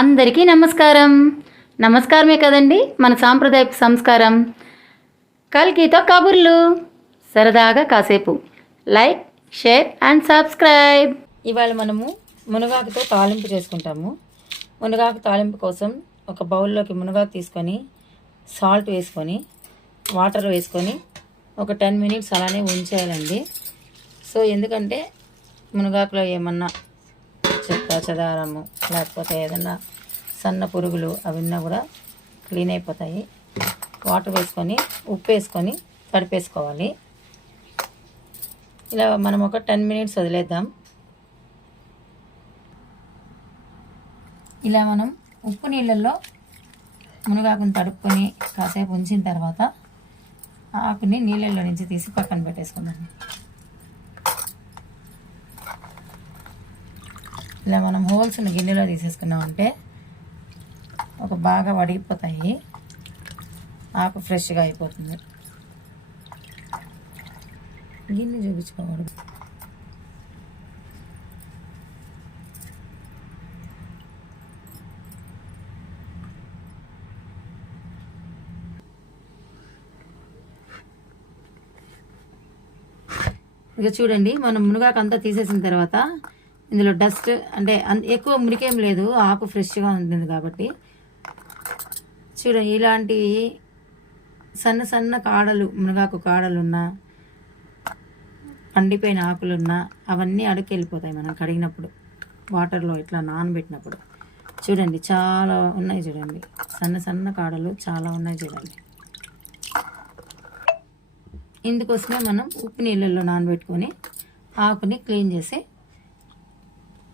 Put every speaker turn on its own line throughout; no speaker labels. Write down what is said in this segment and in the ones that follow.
అందరికీ నమస్కారం. నమస్కారమే కదండి మన సాంప్రదాయపు సంస్కారం. కల్కితో కబుర్లు. సరదాగా కాసేపు. Like share and subscribe.
ఇవాళ మనము మునగాకుతో తాలింపు చేసుకుంటాము. మునగాకు తాలింపు కోసం ఒక బౌల్లోకి మునగాకు తీసుకొని సాల్ట్ వేసుకొని వాటర్ వేసుకొని ఒక టెన్ మినిట్స్ అలానే ఉంచేయాలండి సో ఎందుకంటే మునగాకులో ఏమన్నా చెత్త లేకపోతే ఏదన్నా సన్న పురుగులు అవన్నీ కూడా క్లీన్ అయిపోతాయి. వాటర్ వేసుకొని ఉప్పు వేసుకొని తడిపేసుకోవాలి. ఇలా మనం ఒక టెన్ మినిట్స్ వదిలేద్దాం. ఇలా మనం ఉప్పు నీళ్ళల్లో మునగాకుని తడుపుకొని కాసేపు ఉంచిన తర్వాత ఆకుని నీళ్ళల్లో నుంచి తీసి పక్కన పెట్టేసుకుందాం. ఇలా మనం హోల్స్ ఉన్న గిన్నెలో తీసేసుకున్నామంటే ఒక బాగా వడిగిపోతాయి. ఆకు ఫ్రెష్గా అయిపోతుంది. గిన్నె చూపించుకోకూడదు. ఇక చూడండి మనం మునగాకు అంతా తీసేసిన తర్వాత ఇందులో డస్ట్ అంటే ఎక్కువ మురికేం లేదు ఆకు ఫ్రెష్గా ఉంటుంది కాబట్టి. చూడండి ఇలాంటివి సన్న సన్న కాడలు మునగాకు కాడలున్నా పండిపోయిన ఆకులున్నా అవన్నీ అడుగు వెళ్ళిపోతాయి మనం కడిగినప్పుడు. వాటర్లో ఇట్లా నానబెట్టినప్పుడు. చూడండి చాలా ఉన్నాయి చూడండి. సన్న సన్న కాడలు చాలా ఉన్నాయి చూడండి. ఇందుకోసమే మనం ఉప్పు నీళ్ళల్లో నానబెట్టుకొని ఆకుని క్లీన్ చేసి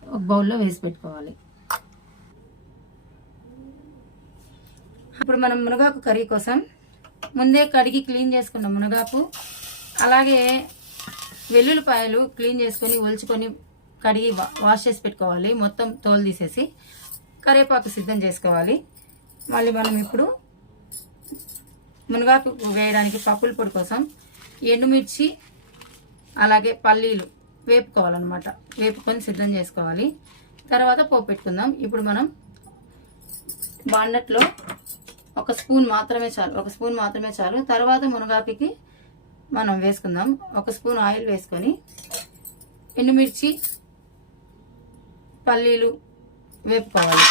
ఒక బౌల్లో వేసి పెట్టుకోవాలి. ఇప్పుడు మనం మునగాకు కర్రీ కోసం ముందే కడిగి క్లీన్ చేసుకున్న మునగాకు అలాగే వెల్లుల్లిపాయలు క్లీన్ చేసుకొని ఒలుచుకొని కడిగి వా- వాష్ చేసి పెట్టుకోవాలి. మొత్తం తోలు తీసేసి కరివేపాకు సిద్ధం చేసుకోవాలి. మళ్ళీ మనం ఇప్పుడు మునగాకు వేయడానికి పప్పుల పొడి కోసం ఎండుమిర్చి అలాగే పల్లీలు వేపుకోవాలన్నమాట. వేపుకొని సిద్ధం చేసుకోవాలి. తర్వాత పోపు పెట్టుకుందాం. ఇప్పుడు మనం బాండట్లో ఒక స్పూన్ మాత్రమే చాలు ఒక స్పూన్ మాత్రమే చాలు. తర్వాత మునగాపికి మనం వేసుకుందాం. ఒక స్పూన్ ఆయిల్ వేసుకొని ఎండుమిర్చి పల్లీలు వేపుకోవాలి.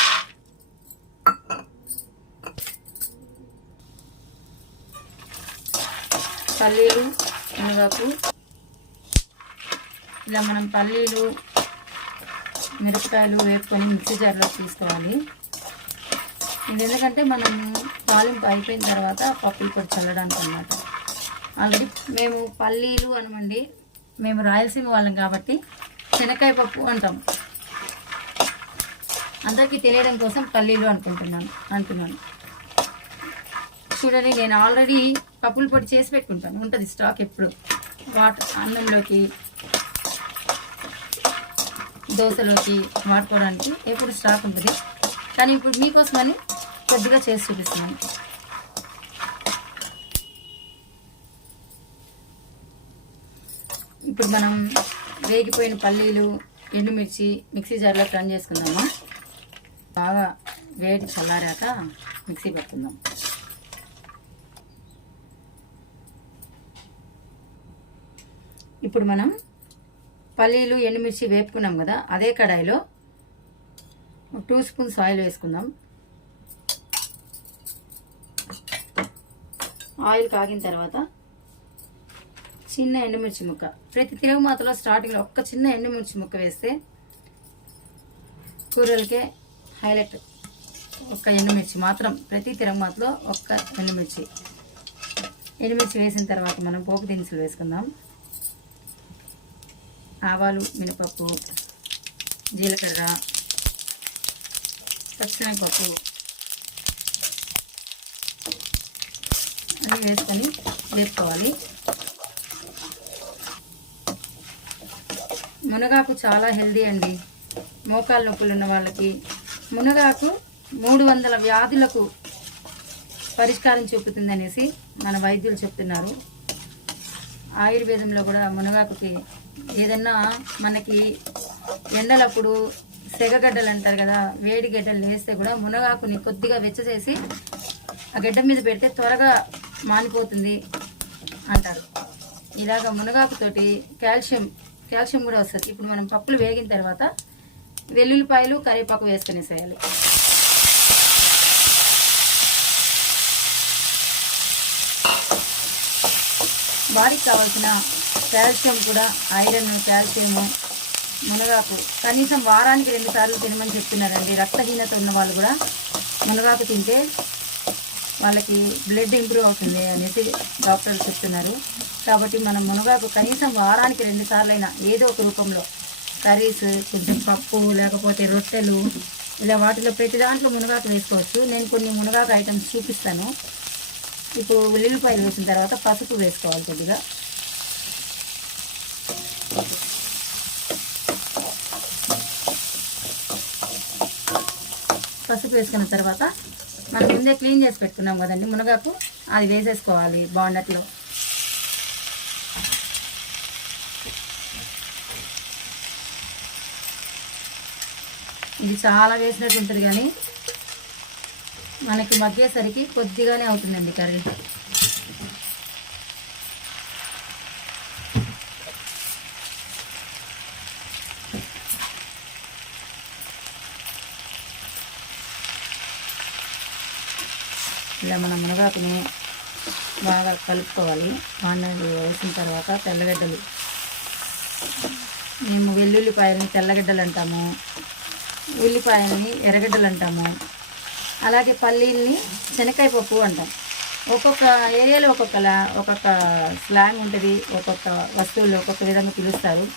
పల్లీలు మునగాకు ఇలా మనం పల్లీలు మిరపకాయలు వేపుకొని మిక్సీ జార్లో తీసుకోవాలి. ఇది ఎందుకంటే మనం తాలింపు అయిపోయిన తర్వాత పప్పులు పొడి చల్లడానికి అన్నమాట. ఆల్రెడీ మేము పల్లీలు అనమండి మేము రాయలసీమ వాళ్ళం కాబట్టి శనక్కాయ పప్పు అంటాం. అందరికీ తెలియడం కోసం పల్లీలు అనుకుంటున్నాను అంటున్నాను. చూడండి నేను ఆల్రెడీ పప్పుల పొడి చేసి పెట్టుకుంటాను. ఉంటుంది స్టాక్ ఎప్పుడు. వాటర్ అన్నంలోకి దోశలోకి వాడుకోవడానికి ఎప్పుడు స్టాక్ ఉంటుంది. కానీ ఇప్పుడు మీకోసమని కొద్దిగా చేసి చూపిస్తున్నాను. ఇప్పుడు మనం వేగిపోయిన పల్లీలు ఎండుమిర్చి మిక్సీ జార్లో టర్న్ చేసుకుందామా? బాగా వేడి చల్లారాక మిక్సీ పెట్టుకుందాం. ఇప్పుడు మనం పల్లీలు ఎండుమిర్చి వేపుకున్నాం కదా అదే కడాయిలో టూ స్పూన్స్ ఆయిల్ వేసుకుందాం. ఆయిల్ కాగిన తర్వాత చిన్న ఎండుమిర్చి ముక్క. ప్రతి తిరుగుమాతలో స్టార్టింగ్లో ఒక్క చిన్న ఎండుమిర్చి ముక్క వేస్తే కూరలకే హైలైట్ ఒక్క ఎండుమిర్చి మాత్రం ప్రతి తిరగమాతలో ఒక్క ఎండుమిర్చి. ఎండుమిర్చి వేసిన తర్వాత మనం పోపు దినుసులు వేసుకుందాం. ఆవాలు మినపప్పు జీలకర్ర పచ్చిమిరపప్పు అవి వేసుకొని వేపుకోవాలి. మునగాకు చాలా హెల్దీ అండి. మోకాలు నొప్పులు ఉన్న వాళ్ళకి మునగాకు మూడు వందల వ్యాధులకు పరిష్కారం చూపుతుందనేసి మన వైద్యులు చెప్తున్నారు. ఆయుర్వేదంలో కూడా మునగాకుకి ఏదన్నా మనకి ఎండలప్పుడు సెగగడ్డలు అంటారు కదా వేడి గడ్డలు వేస్తే కూడా మునగాకుని కొద్దిగా వెచ్చ చేసి ఆ గడ్డ మీద పెడితే త్వరగా మానిపోతుంది అంటారు. ఇలాగ మునగాకుతోటి కాల్షియం కాల్షియం కూడా వస్తుంది. ఇప్పుడు మనం పప్పులు వేగిన తర్వాత వెల్లుల్లిపాయలు కరివేపాకు వేసుకునేసేయాలి వారికి కావాల్సిన కాల్షియం కూడా ఐరన్ కాల్షియము మునగాకు. కనీసం వారానికి రెండు సార్లు తినమని చెప్తున్నారండి. రక్తహీనత ఉన్న వాళ్ళు కూడా మునగాకు తింటే వాళ్ళకి బ్లడ్ ఇంప్రూవ్ అవుతుంది అనేసి డాక్టర్లు చెప్తున్నారు. కాబట్టి మనం మునగాకు కనీసం వారానికి రెండు సార్లు అయినా ఏదో ఒక రూపంలో కర్రీస్ కొంచెం పప్పు లేకపోతే రొట్టెలు ఇలా వాటిలో ప్రతి దాంట్లో మునగాకు వేసుకోవచ్చు. నేను కొన్ని మునగాకు ఐటమ్స్ చూపిస్తాను. ఇప్పుడు ఉల్లిపాయలు వేసిన తర్వాత పసుపు వేసుకోవాలి కొద్దిగా. పసుపు వేసుకున్న తర్వాత మనం ముందే క్లీన్ చేసి పెట్టుకున్నాం కదండి మునగాకు అది వేసేసుకోవాలి బాండట్లో ఇది చాలా వేసినట్టు ఉంటుంది కానీ మనకి మగ్గేసరికి కొద్దిగానే అవుతుందండి కర్రీ. ఇలా మనం మునగాకుని బాగా కలుపుకోవాలి. ఆండాలు వేసిన తర్వాత తెల్లగడ్డలు. మేము వెల్లుల్లిపాయలని తెల్లగడ్డలు అంటాము. ఉల్లిపాయలని ఎర్రగడ్డలు అంటాము. అలాగే పల్లీల్ని శనక్కాయ పప్పు అంటాం. ఒక్కొక్క ఏరియాలో ఒక్కొక్కలా ఒక్కొక్క స్లాంగ్ ఉంటుంది ఒక్కొక్క వస్తువులు ఒక్కొక్క విధంగా పిలుస్తారు.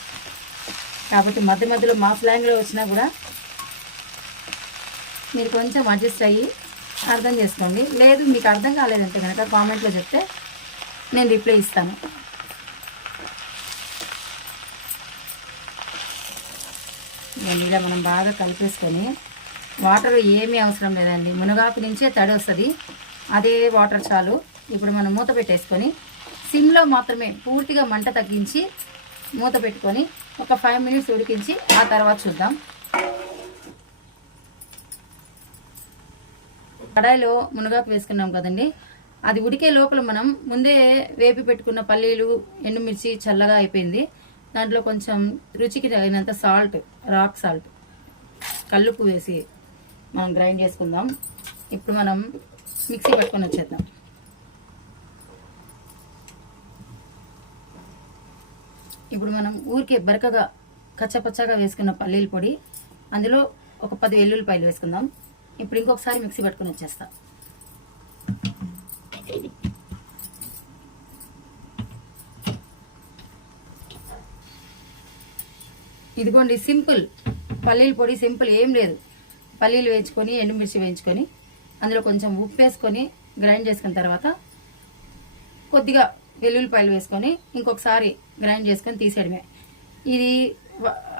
కాబట్టి మధ్య మధ్యలో మా స్లాంగ్లో వచ్చినా కూడా మీరు కొంచెం అడ్జస్ట్ అయ్యి అర్థం చేసుకోండి. లేదు మీకు అర్థం కాలేదంటే కనుక కామెంట్లో చెప్తే నేను రిప్లై ఇస్తాను. ఇలా మనం బాగా కలిపేసుకొని వాటర్ ఏమీ అవసరం లేదండి. మునగాకు నుంచే తడి వస్తుంది. అదే వాటర్ చాలు. ఇప్పుడు మనం మూత పెట్టేసుకొని సిమ్లో మాత్రమే పూర్తిగా మంట తగ్గించి మూత పెట్టుకొని ఒక ఫైవ్ మినిట్స్ ఉడికించి ఆ తర్వాత చూద్దాం. కడాయిలో మునగాకు వేసుకున్నాం కదండి. అది ఉడికే లోపల మనం ముందే వేపి పెట్టుకున్న పల్లీలు ఎండుమిర్చి చల్లగా అయిపోయింది. దాంట్లో కొంచెం రుచికి తగినంత సాల్ట్ రాక్ సాల్ట్ కల్లుప్పు వేసి మనం గ్రైండ్ చేసుకుందాం. ఇప్పుడు మనం మిక్సీ పట్టుకొని వచ్చేద్దాం. ఇప్పుడు మనం ఊరికే బరకగా కచ్చపచ్చగా వేసుకున్న పల్లీల పొడి అందులో ఒక పది వెల్లుల్లిపాయలు వేసుకుందాం. ఇప్పుడు ఇంకొకసారి మిక్సీ పట్టుకొని వచ్చేస్తా. ఇదిగోండి సింపుల్. పల్లీల పొడి సింపుల్ ఏం లేదు. పల్లీలు వేయించుకొని ఎండుమిర్చి వేయించుకొని అందులో కొంచెం ఉప్పు వేసుకొని గ్రైండ్ చేసుకున్న తర్వాత కొద్దిగా వెల్లుల్లిపాయలు వేసుకొని ఇంకొకసారి గ్రైండ్ చేసుకొని తీసేయడమే. ఇది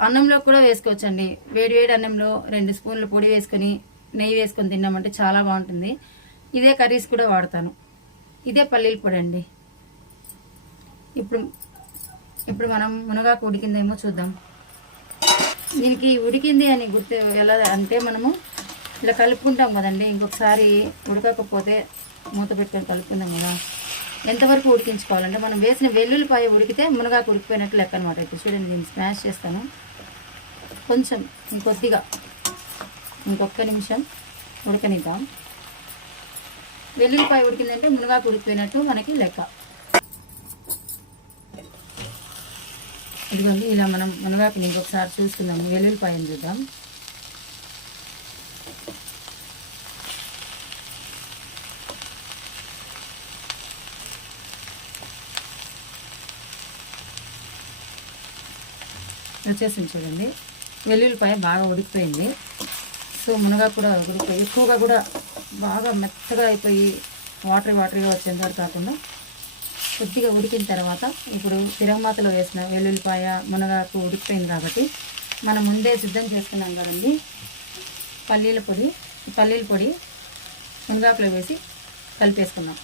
అన్నంలో కూడా వేసుకోవచ్చండి. వేడి వేడి అన్నంలో రెండు స్పూన్లు పొడి వేసుకొని నెయ్యి వేసుకొని తిన్నామంటే చాలా బాగుంటుంది. ఇదే కర్రీస్ కూడా వాడతాను. ఇదే పల్లీల పొడి అండి. ఇప్పుడు ఇప్పుడు మనం మునగాకు ఉడికిందేమో చూద్దాం. దీనికి ఉడికింది అని గుర్తు ఎలా అంటే మనము ఇలా కలుపుకుంటాం కదండి. ఇంకొకసారి ఉడకకపోతే మూత పెట్టుకొని కలుపుకుందాం కదా. ఎంతవరకు ఉడికించుకోవాలంటే మనం వేసిన వెల్లుల్లిపాయ ఉడికితే మునగాకు ఉడికిపోయినట్లు లెక్క అనమాట ఇప్పుడు చూడండి దీన్ని స్మాష్ చేస్తాను. కొంచెం ఇంకొద్దిగా ఇంకొక నిమిషం ఉడకనిద్దాం. వెల్లుల్లిపాయ ఉడికిందంటే మునగాకు ఉడికిపోయినట్టు మనకి లెక్క. ఇదిగోండి ఇలా మనం మునగాకుని ఇంకొకసారి చూసుకుందాం వెల్లుల్లిపాయని చూద్దాం. వచ్చేసింది చూడండి. వెల్లుల్లిపాయ బాగా ఉడికిపోయింది. సో మునగాకు కూడా ఉడికిపోయి ఎక్కువగా కూడా బాగా మెత్తగా అయిపోయి వాటర్ వాటర్గా వచ్చేంత వరకు కాకుండా కొద్దిగా ఉడికిన తర్వాత ఇప్పుడు తిరగమాతలో వేసిన వెల్లుల్లిపాయ మునగాకు ఉడికిపోయింది కాబట్టి మనం ముందే సిద్ధం చేసుకున్నాం కదండి. పల్లీల పొడి పల్లీల పొడి మునగాకులో వేసి కలిపేసుకున్నాం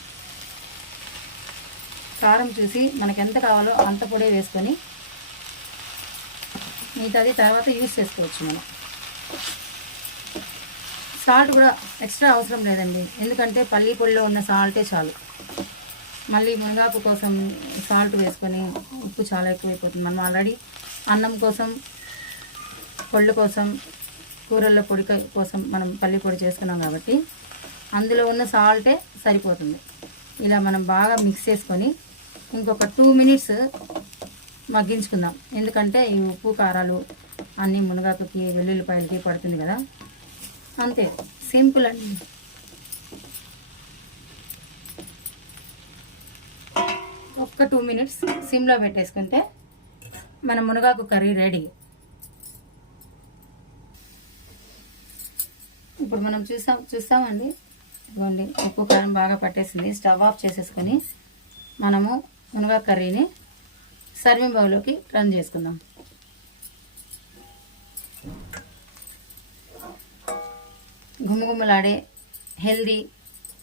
కారం చూసి మనకు ఎంత కావాలో అంత పొడి వేసుకొని మిగతాది తర్వాత యూస్ చేసుకోవచ్చు మనం. సాల్ట్ కూడా ఎక్స్ట్రా అవసరం లేదండి. ఎందుకంటే పల్లి పొడిలో ఉన్న సాల్టే చాలు. మళ్ళీ మునగాకు కోసం సాల్ట్ వేసుకొని ఉప్పు చాలా ఎక్కువైపోతుంది. మనం ఆల్రెడీ అన్నం కోసం పళ్ళు కోసం కూరల్లో పొడి కోసం మనం పల్లి పొడి చేసుకున్నాం కాబట్టి అందులో ఉన్న సాల్టే సరిపోతుంది. ఇలా మనం బాగా మిక్స్ చేసుకొని ఇంకొక టూ మినిట్స్ మగ్గించుకుందాం. ఎందుకంటే ఈ ఉప్పు కారాలు అన్నీ మునగాకుకి వెల్లుల్లిపాయలకి పడుతుంది కదా. అంతే. సింపుల్ అండి. ఒక్క టూ మినిట్స్ సిమ్లో పెట్టేసుకుంటే మన మునగాకు కర్రీ రెడీ. ఇప్పుడు మనం చూసాం చూస్తామండి. ఇదిగోండి ఉప్పు కారం బాగా పట్టేసింది. స్టవ్ ఆఫ్ చేసేసుకొని మనము మునగా కర్రీని సర్వింగ్ బౌల్లోకి రన్ చేసుకుందాం. గుమగుమలాడే హెల్దీ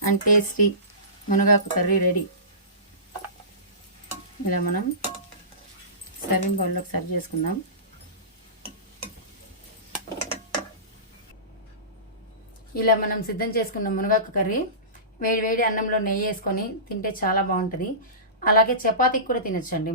అండ్ టేస్టీ మునగాకు కర్రీ రెడీ. ఇలా మనం సర్వింగ్ బౌల్లోకి సర్వ్ చేసుకుందాం. ఇలా మనం సిద్ధం చేసుకున్న మునగాకు కర్రీ వేడి వేడి అన్నంలో నెయ్యి వేసుకొని తింటే చాలా బాగుంటుంది. అలాగే చపాతీకి కూడా తినొచ్చండి